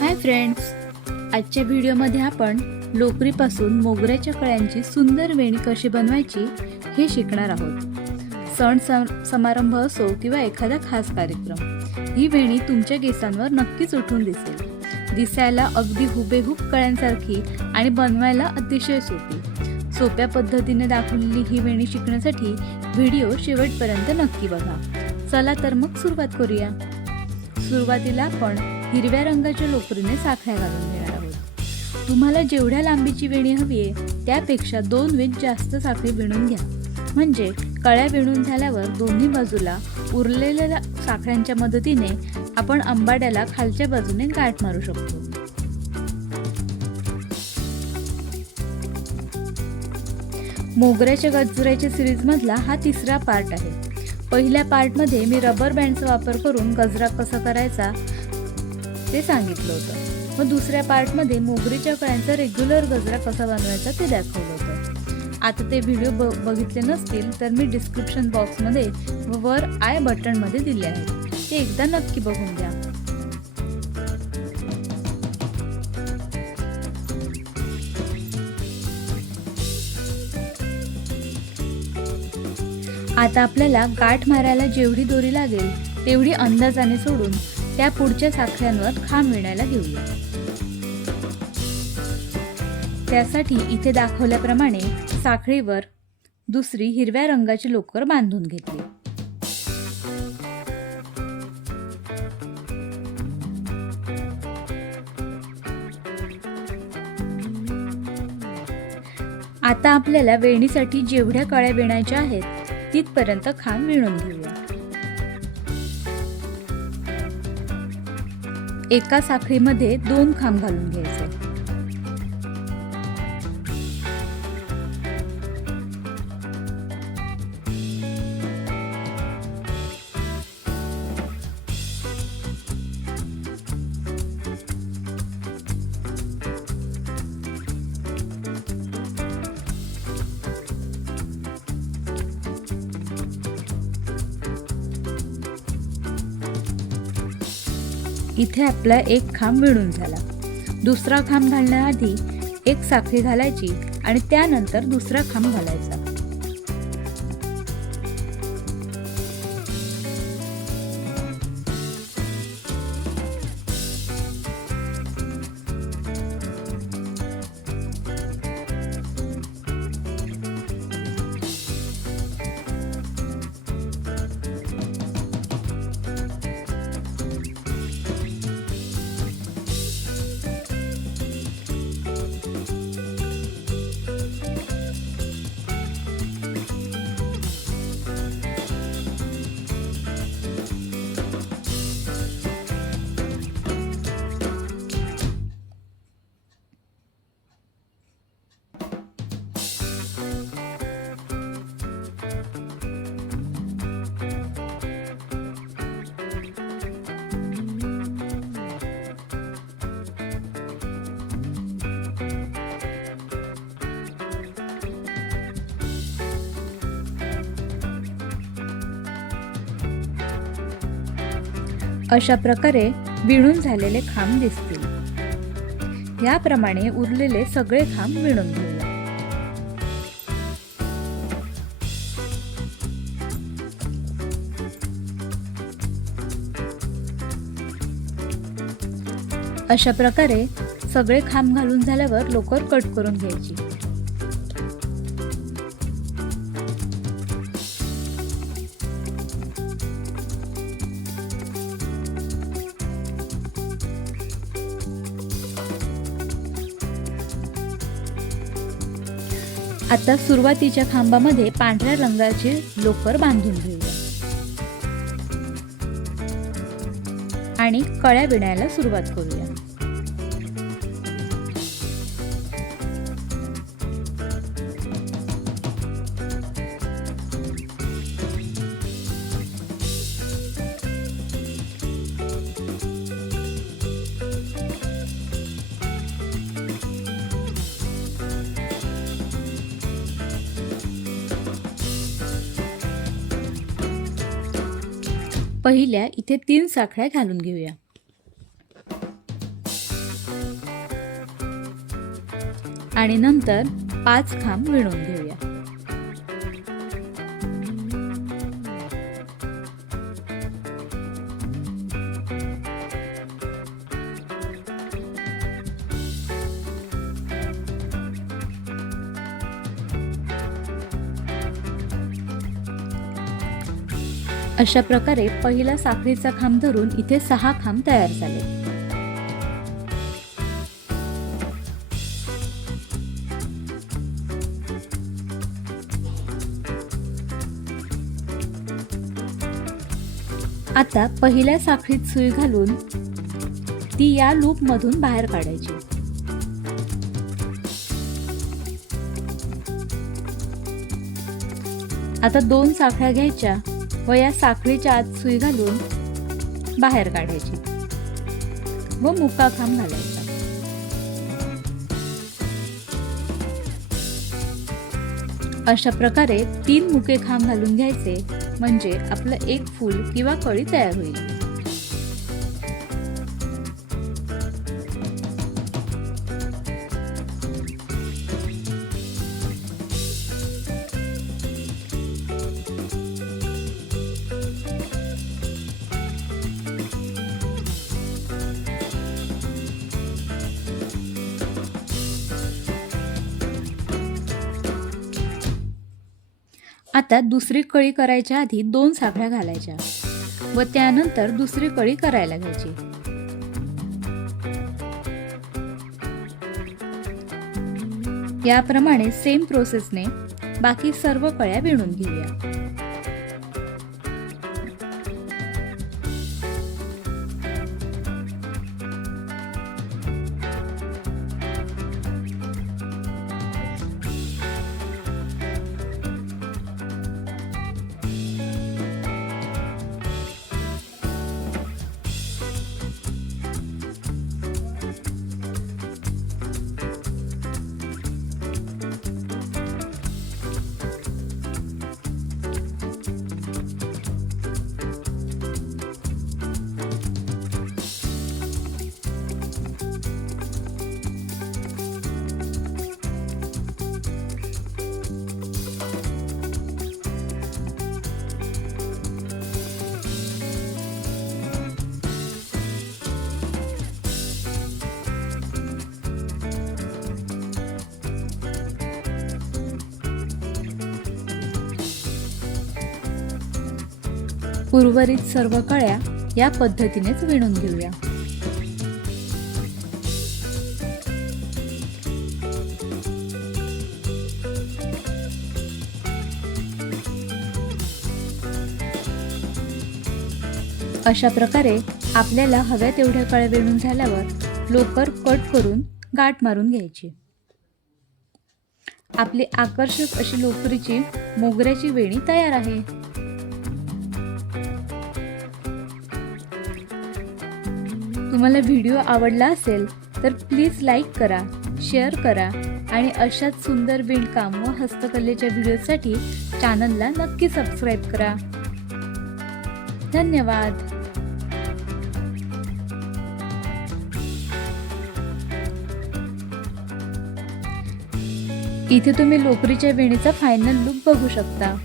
Hi friends, आजच्या व्हिडिओमध्ये आपण लोकरीपासून मोगऱ्याच्या कळ्यांची सुंदर वेणी कशी बनवायची हे शिकणार आहोत। सण समारंभ असो किंवा एखादा खास कार्यक्रम, ही वेणी तुमच्या केसांवर नक्कीच उठून दिसेल। दिसायला अगदी हुबेहूब कळ्यांसारखी आणि बनवायला अतिशय सोपी। सोप्या पद्धतीने दाखवलेली ही वेणी शिकण्यासाठी व्हिडिओ शेवटपर्यंत नक्की बघा। चला तर मग सुरुवात करूया। सुरुवातीला आपण हिरव्या रंगाच्या लोकरीने साखळ्या घालून घेणार आहोत। तुम्हाला जेवढ्या लांबीची वेणी हवी आहे त्यापेक्षा 2 इंच जास्त साखळी विणून घ्या। म्हणजे कळ्या विणून झाल्यावर दोन्ही बाजूला उरलेल्या साखळ्यांच्या मदतीने आपण अंबाड्याला खालच्या बाजूने गाठ मारू शकतो। मोगऱ्याच्या गजऱ्याच्या सिरीज मधला हा तिसरा पार्ट आहे। पहिल्या पार्ट मध्ये मी रबर बँडचा वापर करून गजरा कसा करायचा ते सांगितलं होतं। मग दुसऱ्या पार्ट मध्ये मोगरीच्या कळ्यांचा रेग्युलर गजरा कसा बनवायचा ते दाखवलं होतं। आता ते व्हिडिओ बघितले नसतील तर मी डिस्क्रिप्शन बॉक्स मध्ये व वर आय बटन मध्ये दिले आहेत, ते एकदा नक्की बघून घ्या। आता आपल्याला गाठ मारायला जेवढी दोरी लागेल तेवढी अंदाजाने सोडून त्या पुढच्या साखळ्यांवर खांब विणायला घेऊया। त्यासाठी इथे दाखवल्याप्रमाणे साखळीवर दुसरी हिरव्या रंगाची लोकर बांधून घेतली। आता आपल्याला वेणीसाठी जेवढ्या कळ्या विणायच्या आहेत तिथपर्यंत खांब विणून घेऊया। एका साखळीमध्ये 2 खांब घालून घ्यायचे। इथे आपला एक खांब विणून झाला। दुसरा खांब घालण्याआधी एक साखळी घालायची आणि त्यानंतर दुसरा खांब घालायचा। अशा प्रकारे विणून झालेले खांब दिसतील। याप्रमाणे उरलेले सगळे खांब विणून घेऊया। अशा प्रकारे सगळे खांब घालून झाल्यावर लोकर कट करून घ्यायची। आता सुरुवातीच्या खांबामध्ये पांढऱ्या रंगाची लोकर बांधून घेऊया आणि कळ्या विणायला सुरुवात करूया। पहिल्या इथे 3 साखळ्या घालून घेऊया। आणि नंतर 5 खांब विणून घेऊया. अशा प्रकारे पहिला साखळीचा खांब धरून इथे 6 खांब तयार झाले. आता पहिल्या साखळीत सुई घालून ती या लूप मधून बाहेर काढायची. आता 2 साखळ्या घ्यायच्या व या साखळीच्या आत सुई घालून बाहेर काढायची व मुका खांब घालायचा. अशा प्रकारे 3 मुके खांब घालून घ्यायचे म्हणजे आपलं एक फूल किंवा कळी तयार होईल. आता दुसरी कळी करायच्या आधी 2 साखळ्या घालायच्या व त्यानंतर दुसरी कळी करायला घ्यायची. याप्रमाणे सेम प्रोसेसने बाकी सर्व कळ्या विणून घेऊया. उर्वरित सर्व कळ्या या पद्धतीनेच विणून घेऊया. अशा प्रकारे आपल्याला हव्या तेवढ्या कळ्या विणून झाल्यावर लोकर कट करून गाठ मारून घ्यायची. आपली आकर्षक अशी लोकरीची मोगऱ्याची वेणी तयार आहे. तुम्हाला व्हिडिओ आवडला असेल तर प्लीज लाईक करा, शेअर करा आणि अशाच सुंदर विणकाम व हस्तकलेच्या व्हिडिओसाठी चॅनलला नक्की सबस्क्राईब करा. धन्यवाद. इथे तुम्ही लोकरीच्या वेणीचा फायनल लुक बघू शकता.